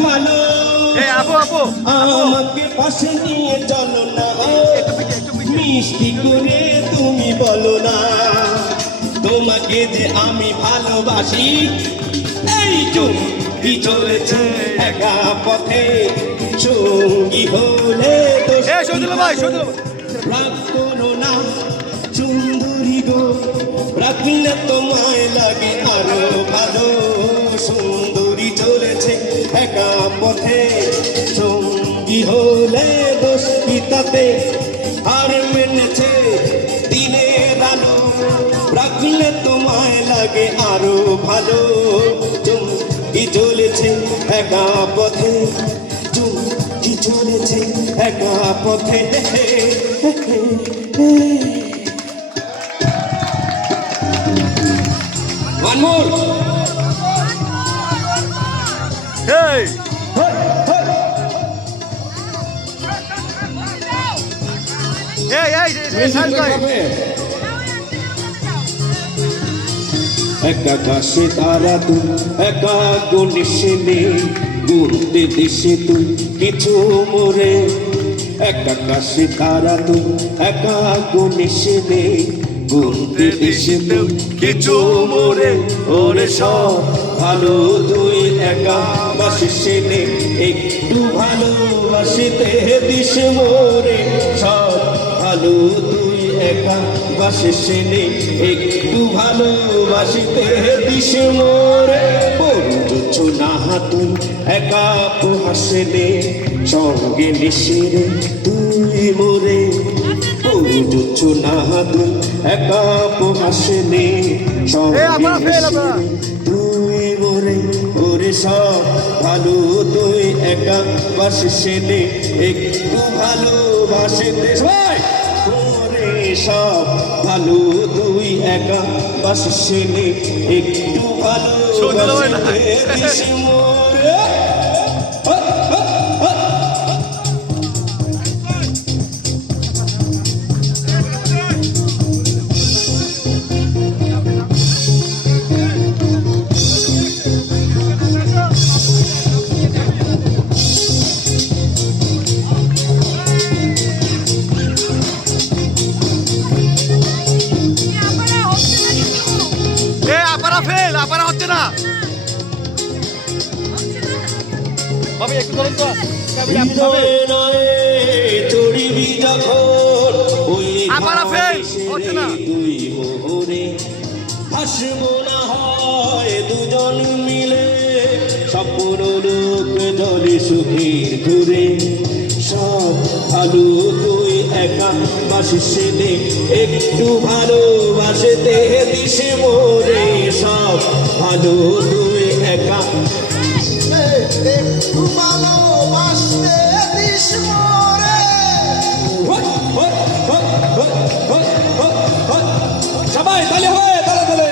ভালো আমাকে পাশে নিয়ে চলো না মিষ্টি করে তুমি বলো না তোমাকে যে আমি ভালোবাসি এই চুমকি চলেছে একা পথে সঙ্গী হলে রাগ করো না সুন্দরী গো রাখলে তোমায় লাগে আরো ভালো সুন্দরী চলেছে একা পথে সঙ্গী হলে দোষ কি তাতে আর মেনেছে দিনের আলো রাখলে তোমায় লাগে আরো ভালো চুমকি চলেছে একা পথে চুমকি চলেছে একা পথে One more. Hey. একা কাশে তারা তুই একা গণেশে নেই ঘুরতে দেশে তুই কিছু মোরে একা কাশে তারা তুই একা গণেশে নেই ঘুরতে দেশে তুই কিছু মোরে ওরে সব ভালো তুই একা বাসিসে নে একটু ভালোবাসিতে দিস মোরে সব ভালো তুই একা বাসিসে নে একটু ভালোবাসিতে দিস মোরে পড়ছো না তুই একা হাসে নে সঙ্গে মিশে রে তুই মোরে পড়ছো না তুই একা হাসে নে সঙ্গে তুই মোরে ওরে সব ভালো তুই একা বাসিসে নে একটু ভালোবাসিতে ওরে সব ভালো তুই একা বাসিসে নে একটু ভালোবাসিতে দিস মোরে চড়িবি যখন ওই তুই মোহরে হাসবো না হয় দুজন মিলে স্বপ্ন লোক জলে সুখের ঘুরে সব ভালো তুই একা বাসিসে নে একটু ভালোবাসতে দিস মোরে সব ভালো তুই একা একটু ভালোবাসতে দিস মোরে সবাই তালে হয় তালে তালে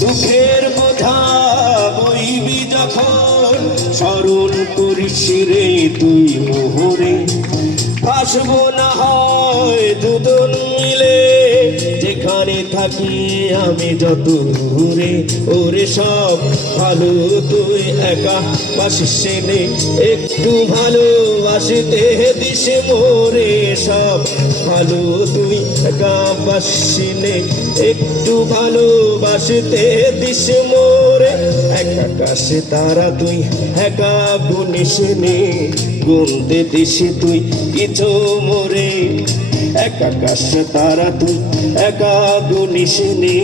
দুঃখের বোঝা বইবি যখন স্মরণ করিস রে তুই মোহরে আসবো না হয় দুজন মিলে যেখানে থাকি আমি যত দূরে ওরে সব ভালো তুই একা বাসিসে নে একটু ভালোবাসিতে দিস মোরে সব ভালো তুই একা বাসিসে নে একটু ভালোবাসিতে দিস মোরে একা কাশে তারা তুই একা গুনিসে নে গুনতে দিস তুই কিছু মোরে একা কাশে তারা তুই একা গুনিস নে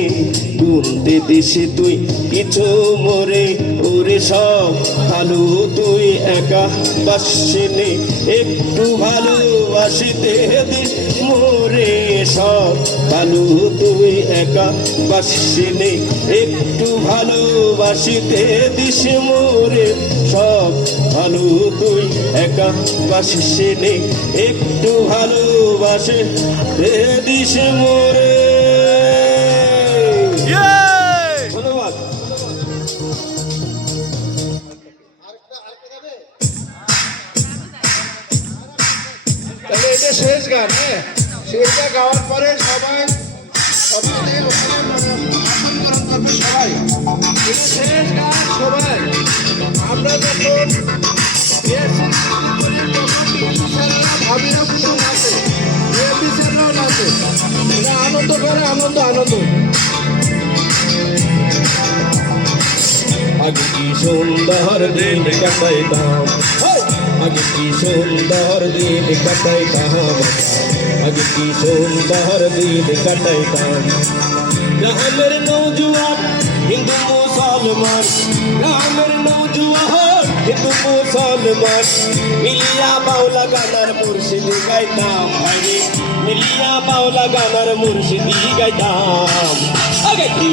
গুনতে দিস তুই কিছু মোরে ওরে সব ভালো তুই একা বাসিসে নে একটু ভালোবাসিতে দিস মোরে সব ভালো তুই একা বাসিসে নে একটু ভালোবাসিতে দিস মোরে সব ভালো তুই একা বাসিসে নে একটু ভালোবাসে দিস মোরে ধন্যবাদ তাহলে এটা শেষ গান হ্যাঁ সেটা গাওয়ার পরে সবাই সবাই ওখানে আসন গ্রহণ করবে সবাই। কিন্তু শেষ গান সবাই আমরা যখন ভাবিরা কিন্তু নাচে, বিচাররাও নাচে, এটা আনন্দ করে, আনন্দ আনন্দ। আগে কি সুন্দর দিন কাটাইতাম, আগে কি সুন্দর দিন কাটাইতাম, আগে কি সুন্দর দিন কাটাইতাম। গ্রামের নৌজুয়ান হিন্দু মুসলমান, গ্রামের নৌজুয়ান হিন্দু মুসলমান মিলিয়া বাউলা গানার মুর্শিদি গাইতাম, আগে মিলিয়া বাউলা গানার মুর্শিদি গাইতাম। আগে কি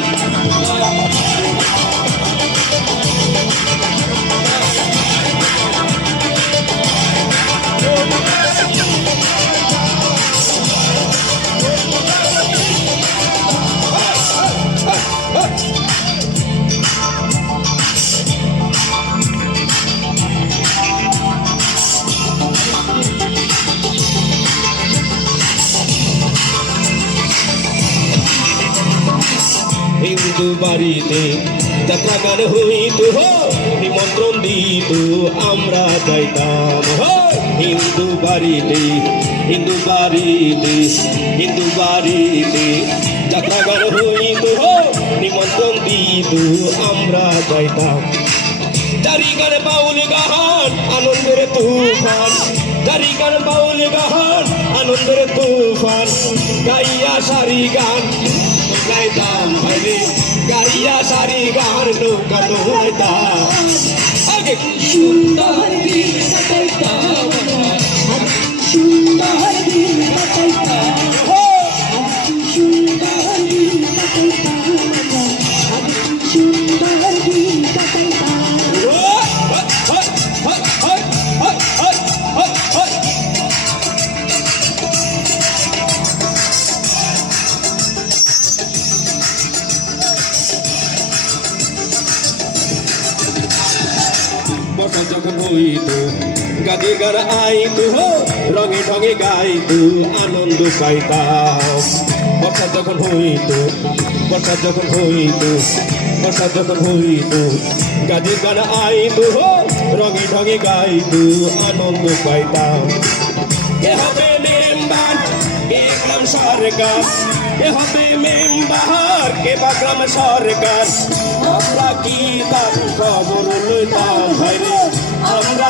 হিন্দু বাড়িতে যাত্রা গান হইত, নিমন্ত্রণ দিত আমরা যাইতাম। হিন্দু বাড়িতে, হিন্দু বাড়িতে, হিন্দু বাড়িতে যাত্রা গান হইত, নিমন্ত্রণ দিত আমরা যাইতাম। জারি গান বাউল গান আনন্দের তুফান, জারি গান বাউল গান আনন্দের তুফান গাইয়া সারি গান গাইতাম, ভাইরে গাইয়া সারি গান নৌকা দৌড়াইতাম। আগে কি সুন্দর দিন কাটাইতাম, সুন্দর দিন কাটাইতাম, সুন্দর দিন কাটাইতাম, সুন্দর দিন কাটাইতাম। বর্ষা যখন হইত গাদি গান আইত, রঙে ঢঙে গাইত আনন্দ পাইতাম। বর্ষা যখন হইত, বর্ষা যখন হইত, বর্ষা যখন হইত গাদি গান আইত, রঙে ঢঙে গাইত আনন্দ পাইতাম। কে হবে মেম্বার, কে গ্রাম সরকার, কে হবে মেম্বার, কে বা গ্রাম সরকার, আমরা কি তার খবর লইতাম, ভাইরে আমরা